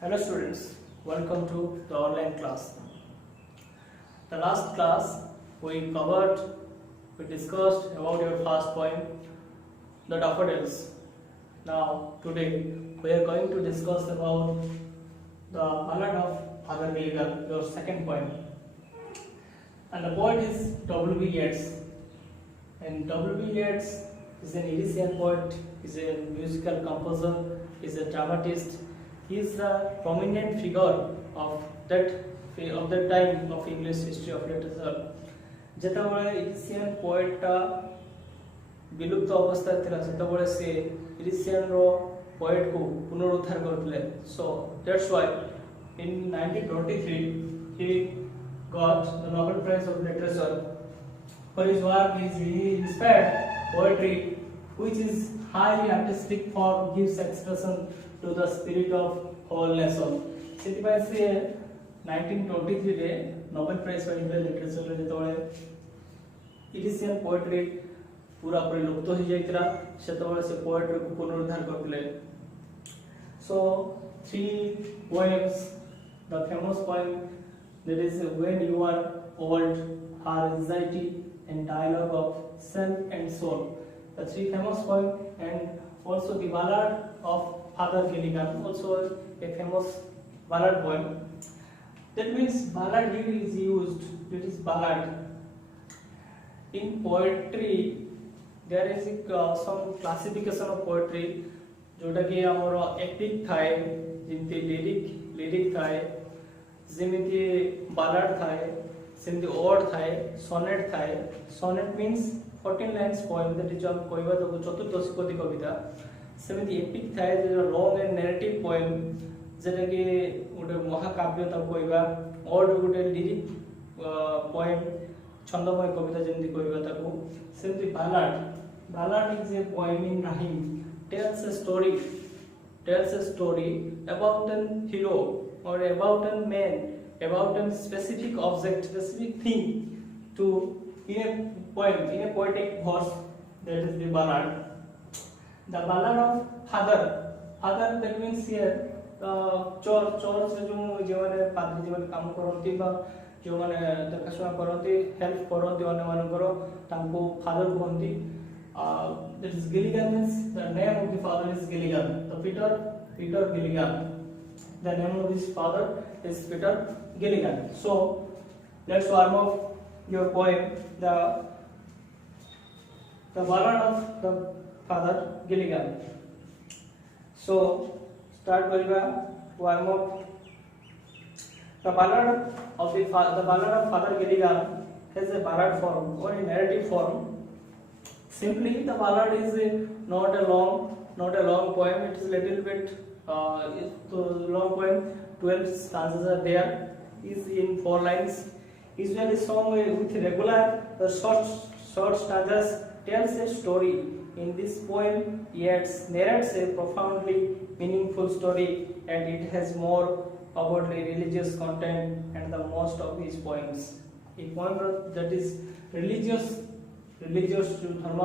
Hello students, welcome to the online class. The last class we discussed about your first poem, the daffodils. Now today we are going to discuss about the ballad of Father Gilligan, your second poem. And the poet is W.B. Yeats. And W.B. Yeats is an Elysian poet, is a musical composer, is a dramatist. He is the prominent figure of that time of English history of literature. ଯେତେବେଳେ ଇଲିସିଆନ୍ ପୋଏଟଟା ବିଲୁପ୍ତ ଅବସ୍ଥାରେ ଥିଲା ସେତେବେଳେ ସେ ଇଲିସିଆନ୍ର ପୋଏଟକୁ ପୁନରୁଦ୍ଧାର କରିଥିଲେ. So that's why in 1923 he got the Nobel Prize of Literature for his work. He inspired poetry which is highly artistic form, gives expression to the spirit of whole nation. ସେଥିପାଇଁ ସେ 1923 ରେ ନୋବେଲ ପ୍ରାଇଜ୍ ପାଇଥିଲେ ଲିଟରେଚରରେ. ଯେତେବେଳେ ଇଲିସିଆନ୍ poetry ପୁରାପୁରି ଲୁପ୍ତ ହୋଇଯାଇଥିଲା ସେତେବେଳେ ସେ ପୋଏଟ୍ରିକୁ ପୁନରୁଦ୍ଧାର କରିଥିଲେ. So three poems, the famous poem that is When You Are Old, Her Anxiety and Dialogue of Self and Soul, the three famous poems, and also the ballad of Father Gilligan, also a famous ballad poem. That means ballad here is used. It is ballad. In poetry, there is some classification of poetry. जोटा कि आमर epic थाए, जिमती lyric थाए, जिमती ballad थाए, जिमती odd थाए, sonnet थाए. Sonnet means 14 lines poem, that is जो हम कोई बात तो चतुर्दशिपदी कविता. सेମିତି एपिक थाए जो लॉन्ग एंड नैरेटिव पोएम जेटा कि गोटे महाकाव्य तक कहबा. और गोटे लिरिक पोएम छंदमय कविता जेମିତି कहबा ताको. सेମିତି ballad is a poem in rhyme, tells a story about an hero or about a man, about a specific object, specific thing to in a poem, in a poetic verse. That is the ballad. The ballad of Father, that means here church रे जो माने पाद्री जो माने काम करंती बा जो माने देखाशुना करंती, हेल्प करंती अन्य मानकर तांको father कहंती. That is Gilligan means the name of the father is Gilligan. The Peter Gilligan. The name of his father is Peter Gilligan. So let's warm up your poem, the ballad of the Father Gilligan. So start kariba warm up. The ballad of Father Gilligan has a ballad form or a narrative form. Simply the ballad is not a long poem. It is a little bit long poem. 12 stanzas are there. Is in 4 lines. Usually sung with regular short stanzas. Tells a story. In this poem, Yeats narrates a profoundly meaningful story, and it has more overtly religious content and the most of his poems. A poem that is religious धर्म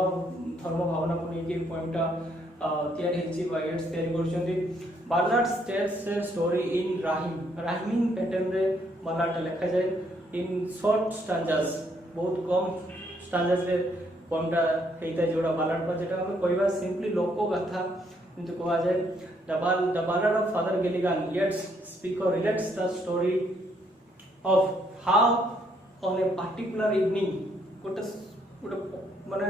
भावना को लेके पॉइंटा तैयार हेछि बा Yeats तैयारी करछन्ती. Ballad tells a story in rhyming pattern रे ballad लिखा जाय in short stanzas. बहुत कम stanzas रे पॉइंटा हेइता जोड़ा ballad पर जेटा हम कहबा सिंपली लोको कथा किंतु कहा जाय. The ballad of Father Gilligan, Yeats speaker relates the story of how on a particular evening माने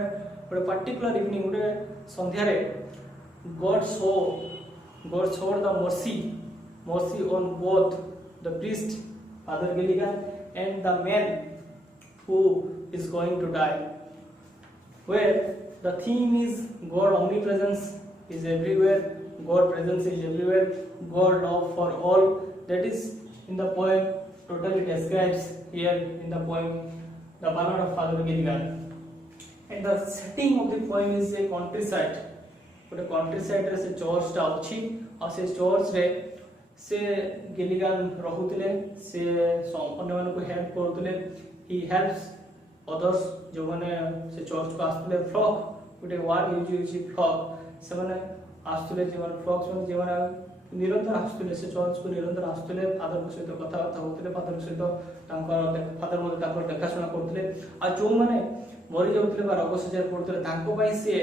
particular evening गोटे संध्या रे God showed the mercy on both the priest Father Gilligan and the man who is going to die, where the theme is God omnipresence is everywhere, God presence is everywhere, God love for all. That is in the poem totally describes here in the poem the ballad of Father Gilligan. And the setting of the poem is a countryside. गोटे countryside रे से church टा अछि और से church रे से Gilligan रहुतले, से अन्य मानन को हेल्प करतले. He helps others जो माने से चर्च को आस्तले. फ्लॉक गोटे वर्ड यूज होछि फ्लॉक. से माने आस्तले जे माने फ्लॉक्स माने जे माने निरंतर आसुले से चर्च को निरंतर आसुले फादर सहित कथबार्ता होते फादर सहित फादर मतलब देखाशुना करते आ जो मैंने मरी जाते रोग सज्जा पड़ते सी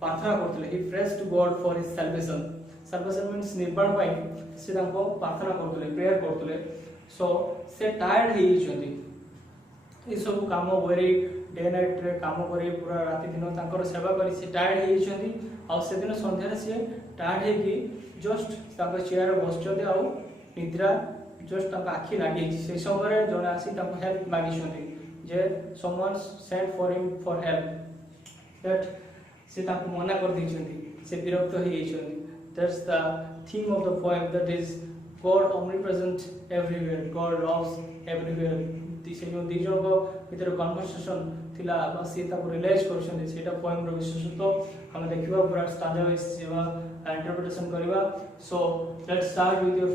प्रार्थना करते he praise to God for his salvation salvation means निर्माण से प्रार्थना करते प्रेयर करते सो से टायर्ड ये सब काम वेरी डे नाइट रे काम करी पूरा राति दिन सेवा करी से टायर्ड से दिन संध्यार सी टायर्ड हो जस्ट चेयर बस निद्रा जस्ट आखि लगी से समय जड़े आसी हेल्प मागी जे someone send for him for help that से मना कर दी से विरक्त हो that's the theme of the poem that is God omnipresent everywhere God loves everywhere से जो दी जन भीतर कन्वर्सेशन थिला बा से ताको रियलाइज करछन सेटा पोएम रो विशेषत्व हम देखिबा पूरा स्टांजा वाइज सेवा इंटरप्रिटेशन करबा so let's start with your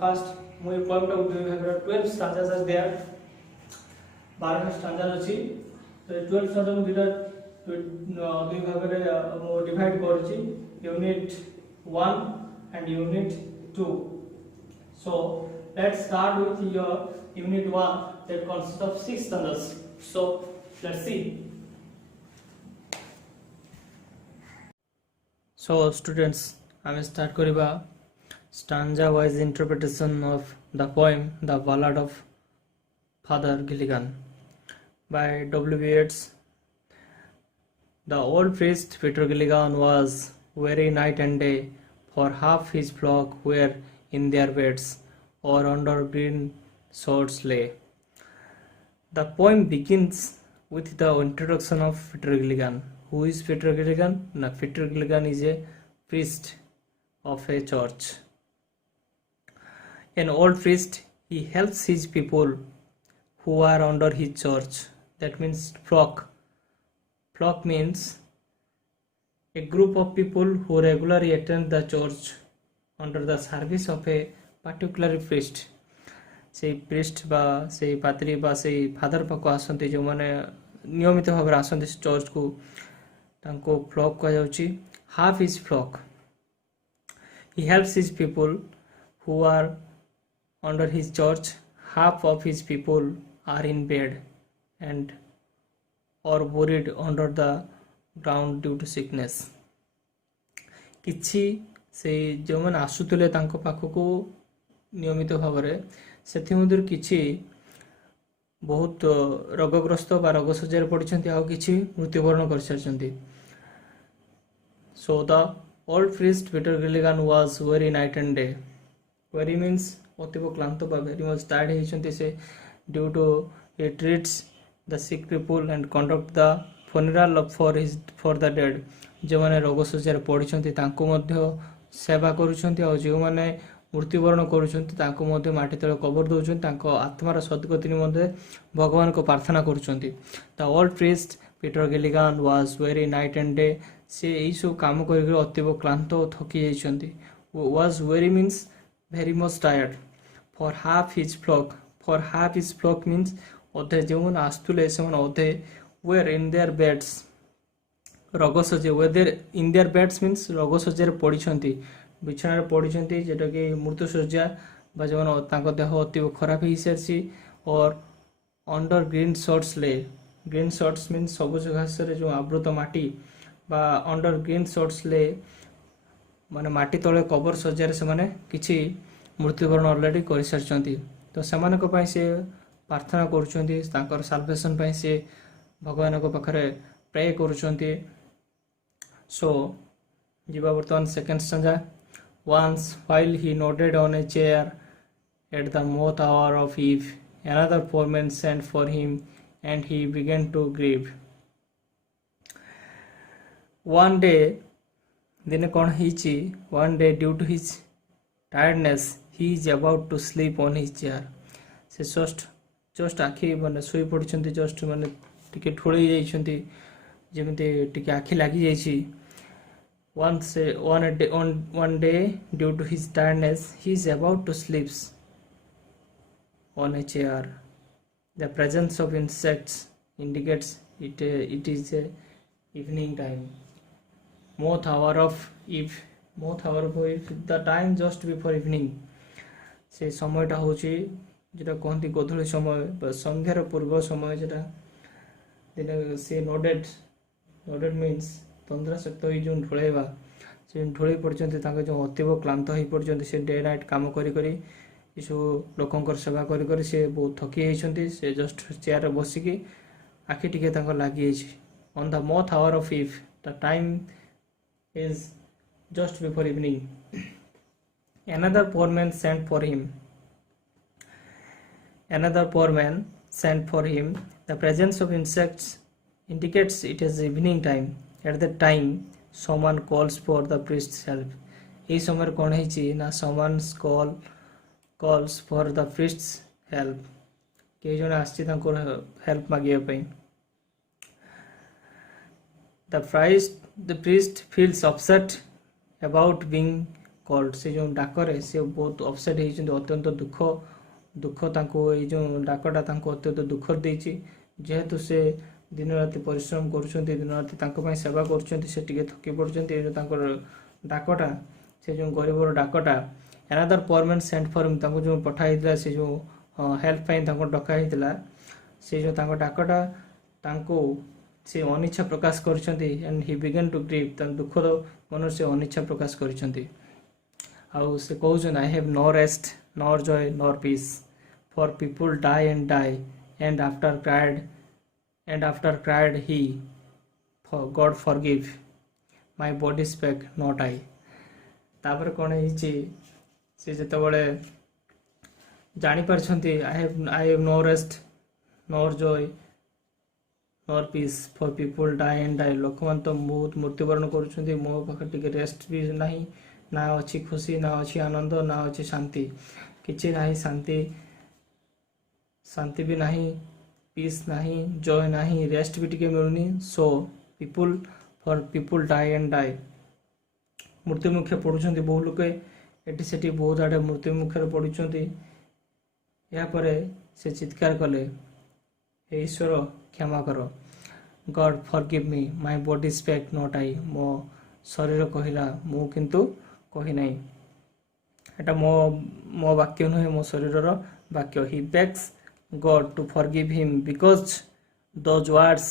first मोय पोएम टा उठे भागर 12 स्टांजास आर देयर 12 स्टांजा अछि 12 स्टांजा भीतर दुई भाग रे मो डिवाइड करछि unit 1 and unit 2 so let's start with your unit 1 that consists of 6 stanzas. So let's see. So students, I will start Kuriba stanza wise interpretation of the poem The Ballad of Father Gilligan by W. Yeats. The old priest Peter Gilligan was weary night and day, for half his flock were in their beds or under green swords lay. The poem begins with the introduction of Peter Gilligan. Who is Peter Gilligan? Now, Peter Gilligan is a priest of a church. An old priest, he helps his people who are under his church. That means flock. Flock means a group of people who regularly attend the church under the service of a particular priest. से priest बा से पात्री बा से father पाक आसंती जो माने नियमित भाव आसंती चर्च को तांको फ्लॉक कह जाउची half is flock he helps his people who are under his church half of his people are in bed and or buried under the ground due to sickness किछि से जो मैंने आसुले पाखक नियमित भाव से किछि बहुत रोगग्रस्त बा रोग सज्जार पड़ते आउ कि मृत्युवरण कर सारी so the old priest Peter Gilligan was very night and day weary means अतीव क्लांत बा वेरी मच टायर्ड होती से due to he treats the sick people and conduct the funeral for the dead जो मैंने रोग सज्जार पड़ते सेवा करुछंती और जो माने मृत्युवरण करुछंती माटी तले कबर दउछंती आत्मार सद्गति निमंते भगवान को प्रार्थना करुछंती the old priest Peter Gilligan was very night and day से यही सब काम कर अतीव क्लांत थकी जाइछंती was very means very much tired for half his flock means अधे जो मैंने आसुले से अधे वेयर इन देयर बेड्स रोग सज्जा whether in their beds means रोग सज्जार पड़ती बिछाण पड़ती जोटा कि मृत्यु सज्जा जो देह अति खराब हो सारी और अंडर ग्रीन शॉर्ट्स ले ग्रीन शॉर्ट्स मीन्स सबुज घास जो आवृत माटी बा अंडर ग्रीन शॉर्ट्स ले माने माटी तले कबर सज्जार से किछि मृत्युवरण ऑलरेडी कर सारी तो से प्रार्थना कर साल्वेशन से भगवान को पाखरे प्रे करुछंती सो जीवा बर्तमान second stanza once while he nodded on a chair at the moth hour of eve another poor man sent for him and he began to grieve one day दिन कौन हिची one day due to his tiredness he is about to sleep on his chair से just आखि माने सोई पड़छंती just माने टिके ठोळई जाइछंती जेमते टिके आखि लागि जाइछि one day due to his tiredness he is about to sleep on a chair the presence of insects indicates it is a evening time moth hour of eve moth hour of the time just before evening से समयटा होची जेटा कहती गोधूली समय संध्यार पूर्व समय जेटा दिन से nodded means तंद्रा सक्त होई जो ढोळेबा से ढोळी पड़चंती ताके जो अतीव क्लांत होई पड़चंती से डे नाइट काम करी करी ये सब लोकंकर सेवा करी करी से बहुत थकी होइछंती से जस्ट चेयर रे बसिकी आखि टिके ताको लागि छि on the moth hour of eve the time is just before evening. Another poor man sent for him. The presence of insects indicates it is evening time. At that time, someone calls for the priest's help. এই সময় কোন হইছি না someone calls for the priest's help. কেই জন আসছে তাঙ্কর help মাগিয়া পাই. The priest feels upset about being called. से जो डाकरे से बहुत अपसेट होइछन अत्यंत दुख तांको ए जो डाकटा तांको अत्यंत दुख देछि जेहेतु से दिन राति परिश्रम करूछन्ती दिन राति तांको पय सेवा करूछन्ती से टिके थकी पड़छन्ती ए जो तांको डाकटा से जो गरीबर डाकटा another poor man sent for him तांको जो पठाइतला से जो हेल्प पय तांको डकाइतला से जो तांको डाकटा तांको से अनिच्छा प्रकाश करिसंती and he began to grieve तन दुख मन से अनिच्छा प्रकाश करिसंती आउ से कहउछन I have no rest nor joy nor peace for people die and after cried he for God forgive my body spake not I तापर कोन हिची से जते बळे जानि परछंती I have no rest nor joy nor peace for people die and die लोक मान तो बहुत मृत्युवरण करुछंती मो पाखे टिके रेस्ट भी नहीं ना अच्छी खुशी ना अच्छी आनंद ना अच्छी शांति किछि नहीं शांति भी नहीं पीस नहीं जॉय नहीं रेस्ट भी टिके मिलुनी so people die and die मृत्यु मुखे पड़ुछंती बहु लोक एटी सेठी बहुत आडे मृत्यु मुखे पड़ुछंती या परे से चित्कार कले हे ईश्वर क्षमा करो God forgive me my body spake not I मो शरीर कहिला मु किंतु कहि नाही एटा मो वाक्य नुहे मो शरीरर वाक्य he begs God to forgive him because those words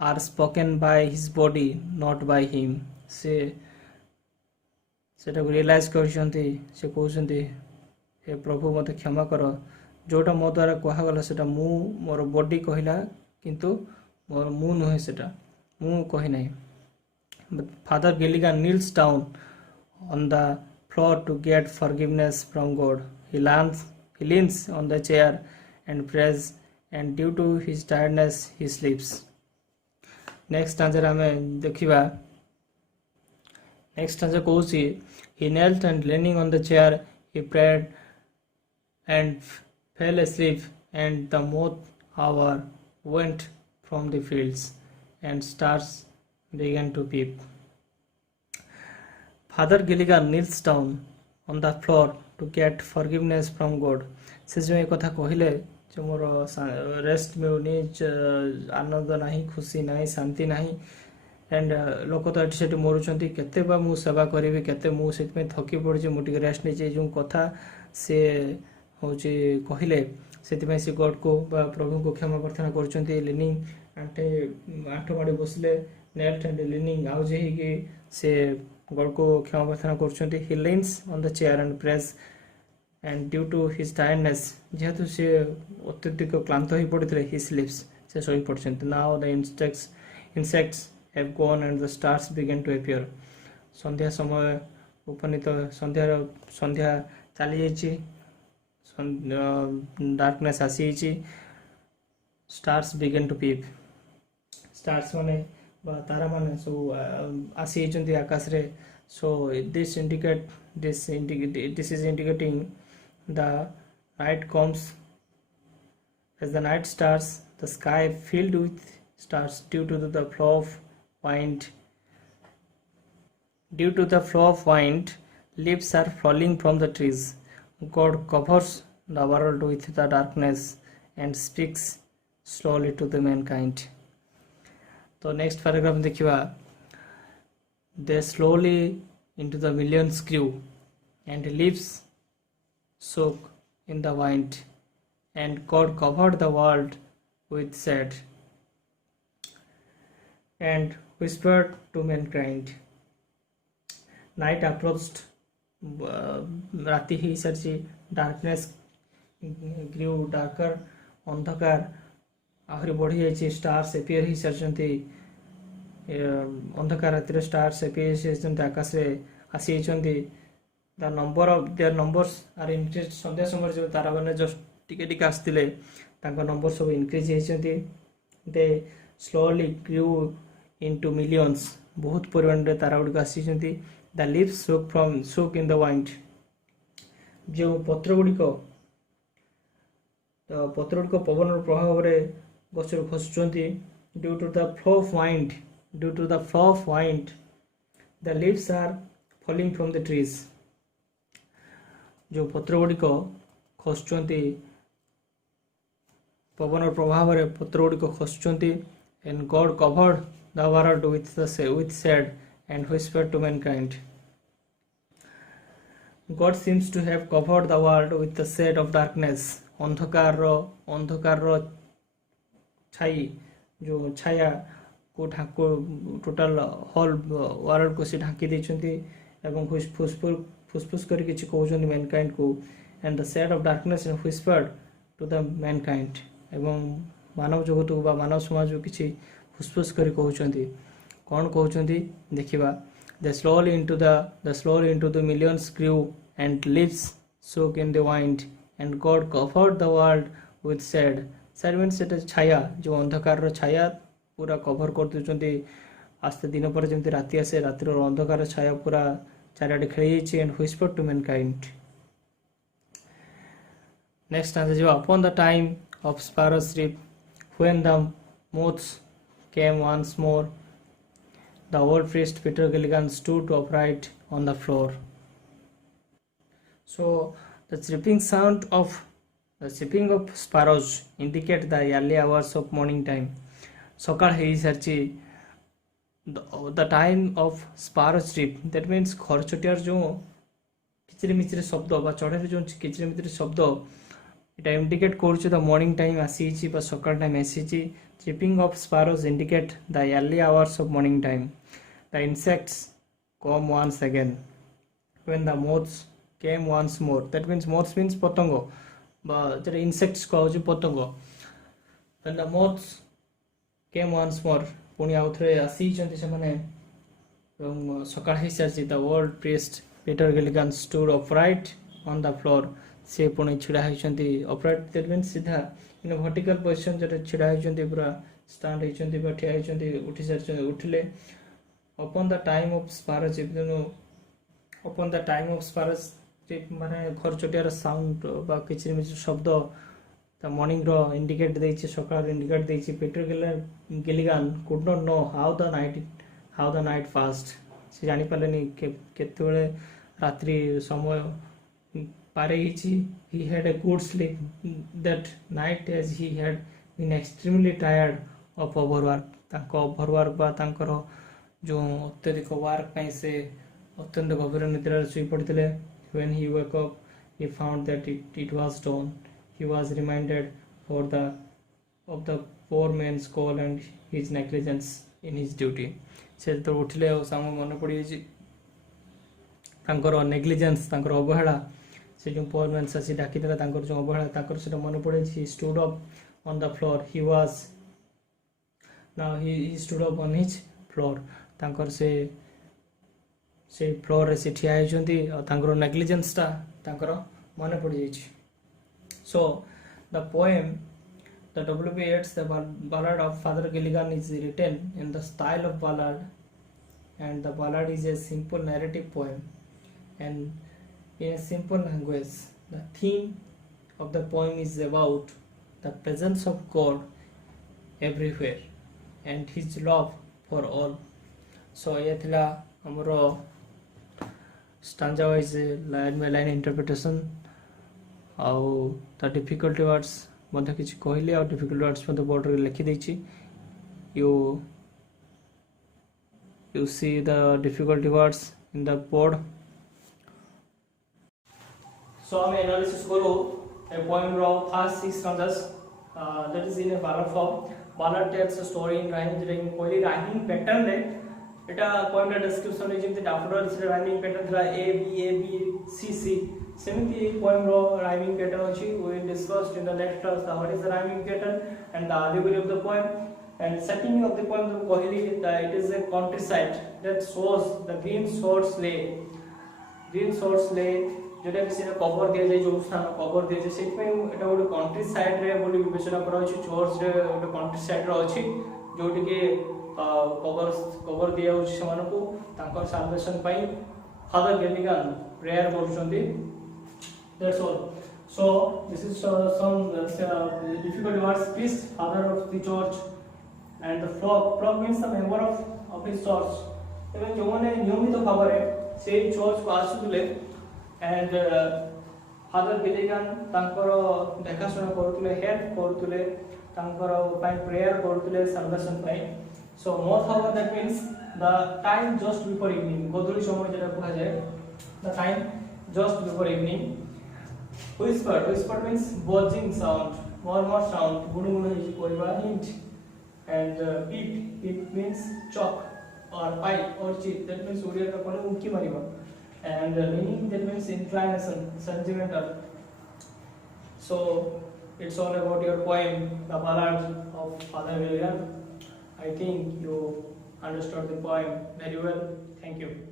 are spoken by his body not by him से सेटा रियलाइज करछंती से कहउछंती हे प्रभु मते क्षमा करो जोटा मो द्वारा कहा गला सेटा मु मोर बॉडी कहिला किंतु मोर मु नुहे सेटा मु कहि नाही. Father Gilligan kneels down on the floor to get forgiveness from God. He leans on the chair and prays, and due to his tiredness he sleeps. Next stanza हमें देखिबा. Next stanza कहउछि he knelt and leaning on the chair he prayed and fell asleep, and the moth hour went from the fields and stars began to peep. Father Gilligan kneels down on the floor to get forgiveness from God. से जो एक कथा कहिले जो मोर rest मिलुनी आनंद नाही खुशी नाही शांति नाही एंड लोक तो एटी सेटी मरुछंती केते बा मु सेवा करिवि केते मु सेत में थकी पड़छि मु टिके रेस्ट नै जे जो कथा से होची कहिले सेति में से गॉड को बा प्रभु को क्षमा प्रार्थना करछंती लिनिंग आंठ माड़ी बसले नेल्ट एंड लिनिंग आउ जे ही कि से गॉड को क्षमा प्रार्थना करछंती ही leans on the chair and prays and due to his tiredness जेहेतु से अत्यधिक क्लांत होई पड़ितले he sleeps से सोई पड़छंती. now the insects have gone and the stars begin to appear. संध्या समय उपनीत संध्या चली जाइछि डार्कनेस आसी stars begin to peep. Stars माने तारा माने सब आसी आकाश रे. So this is indicating the night comes. as the night starts the sky filled with stars due to the flow of wind leaves are falling from the trees. God covers the world with the darkness and speaks slowly to the mankind. तो next paragraph देखिबा. They slowly into the millions grew, and leaves shook in the wind, and God covered the world with shade, and whispered to mankind. Night approached, ରାତି ହେଇସାରିଛି, darkness grew darker, ଅନ୍ଧକାର ଆହୁରି ବଢ଼ିଯାଇଛି, stars appear ହେଇସାରିଛନ୍ତି, ଅନ୍ଧକାର ରାତିରେ stars appear ହେଇସାରିଛନ୍ତି, ଆକାଶରେ ଆସିଯାଇଛନ୍ତି. The number of their numbers are increased. ସନ୍ଧ୍ୟା ସମୟରେ ଯେଉଁ ତାରାମାନେ ଜଷ୍ଟ ଟିକେ ଟିକେ ଆସିଥିଲେ ତାଙ୍କ ନମ୍ବର ସବୁ ଇନକ୍ରିଜ୍ ହେଇଛନ୍ତି. They slowly grew into millions. ବହୁତ ପରିମାଣରେ ତାରା ଗୁଡ଼ିକ ଆସିଛନ୍ତି. The leaves shook in the wind. ଯେଉଁ ପତ୍ର ଗୁଡ଼ିକ ପବନର ପ୍ରଭାବରେ ଗଛରୁ ଖସୁଛନ୍ତି. Due to the flow of wind, the leaves are falling from the trees. ଯେଉଁ ପତ୍ର ଗୁଡ଼ିକ ଖସୁଛନ୍ତି, ପବନର ପ୍ରଭାବରେ ପତ୍ର ଗୁଡ଼ିକ ଖସୁଛନ୍ତି. And God covered the world with shade and whispered to mankind. God seems to have covered the world with the shade of darkness. ଅନ୍ଧକାରର ଛାଇ, ଯେଉଁ ଛାୟା को टोटाल होल वर्ल्ड को से ढांकी देछंती एवं फुसफुस करी किछि कहउछन मैनकाइंड को. And the shade of darkness and whispered to the mankind. एवं मानव जगत को बा मानव समाज को किछि फुसफुस करी कहउछंती. कोन कहउछंती देखिबा. The slowly into the millions grew, and leaves shook in the wind, and God covered the world with shade. Shade means it is छाया, जो अंधकार रो छाया पूरा कवर कर देछंती. आस्ते दिन पर जेमती राति आसे, रातिर अंधकार छाया पूरा चारिआडे खेली जाइछि. And whispered to mankind. Next answer is upon the time of sparrow sleep, when the moths came once more, the old priest Peter Gilligan stood upright on the floor. So the chirping of sparrows indicate the early hours of morning time. सकाळ हेई सारछि. The time of sparrow sleep, that means खरचटियार जो किचिरी मिचिरी शब्द बा चढ़ेर जो किचिरी मिचिरी शब्द এটা indicate করছে the morning time আসিছি বা সকাল time আসিছি. Chirping of sparrows indicate the early hours of morning time. The insects come once again, when the moths came once more. That means moths means পতঙ্গ বা যেটা insects কହୁଛି পতঙ্গ. When the moths came once more, ପୁଣି ଆଉ ଥରେ ଆସିଛନ୍ତି ସେମାନେ ଏବଂ ସକାଳ ହେଇସାରିଛି. The old priest Peter Gilligan stood upright on the floor. से पुणी छिड़ा होइछंती. upright that means सीधा in a vertical position जेटा छिड़ा होइछंती, पूरा stand होइछंती बा ठिया होइछंती, उठी सारछंती, उठिले. upon the time of sparrow sleep, upon the time of sparrow sleep माने खरचटियार साउंड बा किछि मिछि शब्द the morning रो इंडिकेट देछि, सकाळ इंडिकेट देछि. Peter Gilligan could not know how the night passed. से जानि पालेनी केते बेले रात्रि समय पारे हिछि. He had a good sleep that night, as he had been extremely tired of overwork. तांको ओवरवर्क बा तांकर जो अत्यधिक वर्क पई से अत्यंत गभीर निद्रा सुई पड़ितले. When he woke up, he found that it was dawn. He was reminded of the poor man's call and his negligence in his duty. से तो उठले और सामो मन पड़ी छि तांकर नेग्लिजेंस, तांकर अवहेला. से जो पोर मैन से डाकी देला तांकर जो अवहेला तांकर से मन पड़े छि. stood up on the floor. He stood up on his floor. तांकर से फ्लोर रे से ठिया होइछंती और तांकर नेग्लिजेंस ता तांकर मन पड़ी जाइछि. So the poem, the W.B. Yeats, the ballad of Father Gilligan, is written in the style of ballad, and the ballad is a simple narrative poem and in a simple language. The theme of the poem is about the presence of God everywhere and his love for all. So ये थिला हमरो stanza wise line by line interpretation. ଆଉ ତା difficulty words ମଧ୍ୟ କିଛି କହିଲେ ଆଉ difficulty words ମଧ୍ୟ ବୋର୍ଡରେ ଲେଖି ଦେଇଛି. you see the difficulty words in the board. So I'm analysis koro a poem raw first 6 stanzas that is in a ballad form. Ballad tells a story in rhyme rhyming pattern re eta poem ra description re jemti daffodils re rhyming pattern thila a b c semiti poem ro rhyming pattern achi. We discussed in the next class what is the rhyming pattern and the allegory of the poem. And setting of the poem कहली that it is a countryside that shows the green shores lay जोटा कि सेटा cover दिया जाय जो स्थान cover दिया जाय सेट पे एटा गोटे कंट्री साइड रे बोली विवेचना करा अछि चर्च रे गोटे कंट्री साइड रे अछि जोटी के कवर दिया अछि समान को तांकर साल्वेशन पई फादर गिलिगन प्रेयर करूछंती. That's all. So this is some difficult words. Priest, father of the church, and the flock means the member of his church. एवं जो माने नियमित भाव रे से चर्च को आसुले and father गिलिगन तांकर देखाशुना करतले हेल्प करतले तांकर पाई प्रेयर करतले solvation pi. So moth hour that means the time just before evening गोधूली समय जेटा कहा जाय the time just before evening. Whisper means buzzing sound, murmur sound, गुणगुण is कोइबा hint. And peep means chalk or pipe or cheat, that means uriya ka kone unki mariba. And meaning that means inclination, sentimental. So it's all about your poem, the ballad of Father William. I think you understood the poem very well. Thank you.